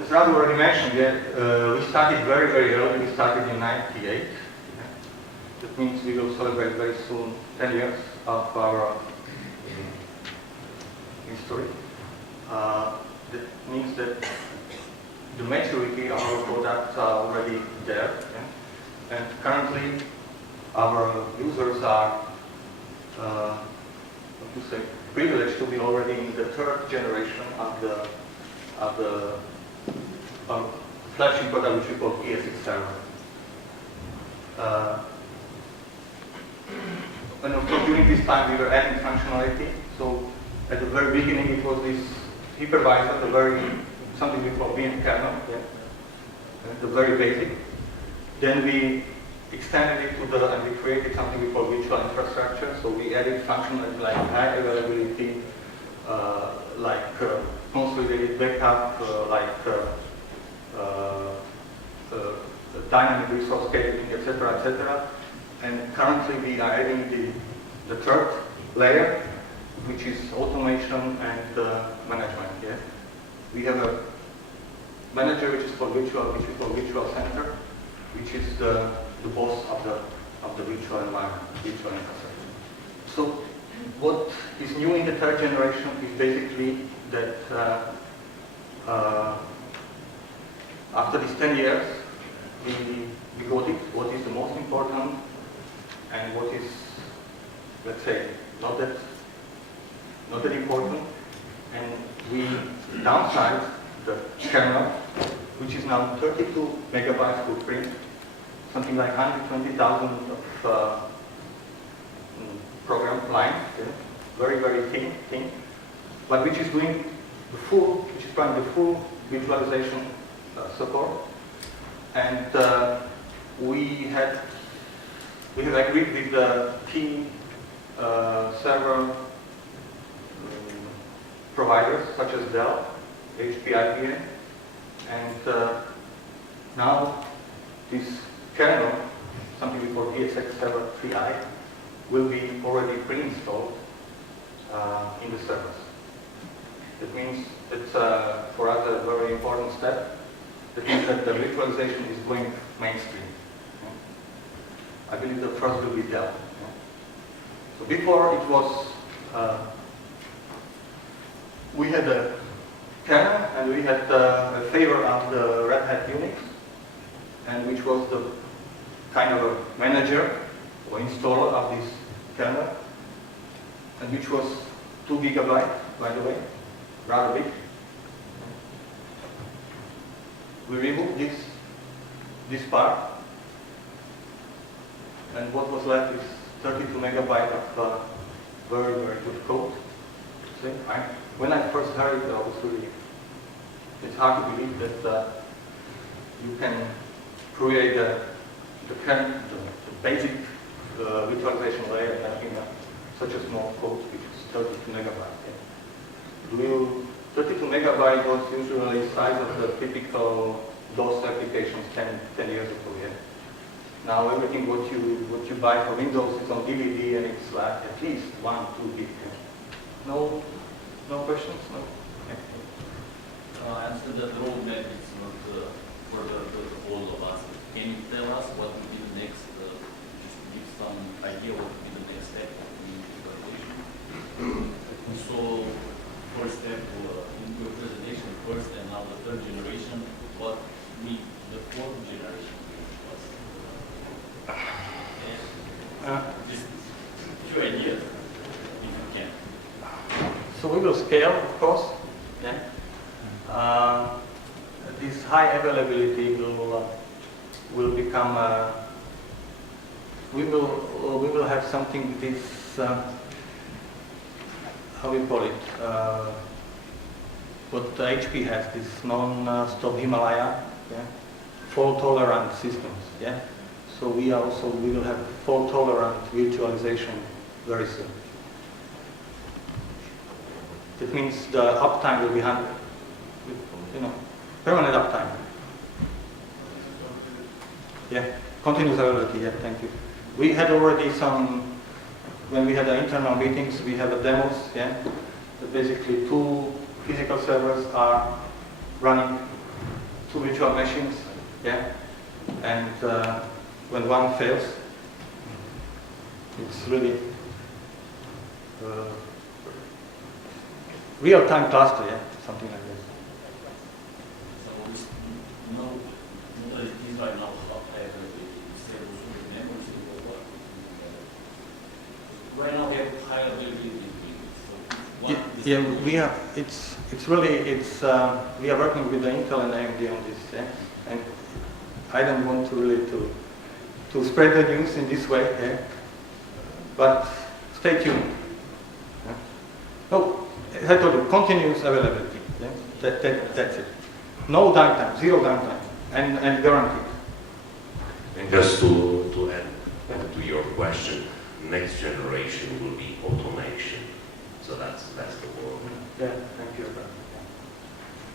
as Radu already mentioned, we started very, very early. We started in '98. That means we will celebrate very soon 10 years of our history. That means that the maturity of our products are already there. And currently, our users are privileged to be already in the third generation of the flagship product, which we call ESX server. And of course, during this time, we were adding functionality. So at the very beginning, it was this hypervisor, something we call VM kernel, the very basic. Then we extended it and we created something we call virtual infrastructure. So we added functionality like high availability, like consolidated backup, dynamic resource scheduling, etc., etc. And currently we are adding the third layer, which is automation and management. Yeah? We have a manager which is called which we call virtual center, which is the boss of the virtual environment, virtual infrastructure. So what is new in the third generation is basically that after these 10 years, we got it, what is the most important and what is, let's say, not that important, and we downsized the kernel, which is now 32 megabytes footprint, something like 120,000 of program lines, very, very thin, but which is doing which is running the full virtualization support. And we have agreed with the key server providers such as Dell, HP, IBM, and now this kernel, something we call ESX Server 3i, will be already pre-installed in the servers. That means it's for us a very important step. That means that the virtualization is going mainstream. I believe the first will be Dell. So before it was, we had a kernel and we had a favor of the Red Hat Unix, and which was the kind of a manager or installer of this kernel, and which was 2 gigabytes, by the way, rather big. We removed this part, and what was left is 32 megabytes of very, very good code. See, when I first heard it, I was really, it's hard to believe that you can create the basic virtualization layer in such a small code, which is 32 megabytes. Yeah. 32 megabytes was usually the size of the typical DOS applications 10 years ago. Yeah. Now everything what you buy for Windows is on DVD, and it's like at least 1-2 gig. No questions? No. As to the roadmap, it's not for all of us. Can you tell us what will be the next? Just give some idea what will be the next step in virtualization. So, first step in your presentation, first and now the third generation. What means the fourth generation? Just a few ideas, if you can. So we will scale, of course. Yeah. This high availability will become. We will have something. This how we call it? What HP has, this non-stop Himalaya, yeah? Fault-tolerant systems. Yeah. So we will have fault-tolerant virtualization very soon. That means the uptime will be 100, permanent uptime. Yeah, continuous availability. Yeah, thank you. We had already some, when we had the internal meetings, we had the demos. Yeah, that basically 2 physical servers are running two virtual machines, yeah, and when one fails, it's really real-time cluster, yeah, something like this. So we know that it is right now how high availability is stable with memories or what? Right now we have high availability. So yeah, we are. It's really we are working with the Intel and AMD on this, yeah, and I don't want to really to spread the news in this way, yeah, but stay tuned. Yeah. No, as I told you, continuous availability. Yeah? That's it. No downtime, zero downtime, and guaranteed. And just to add to your question, next generation will be automation. So that's the word. Yeah, thank you.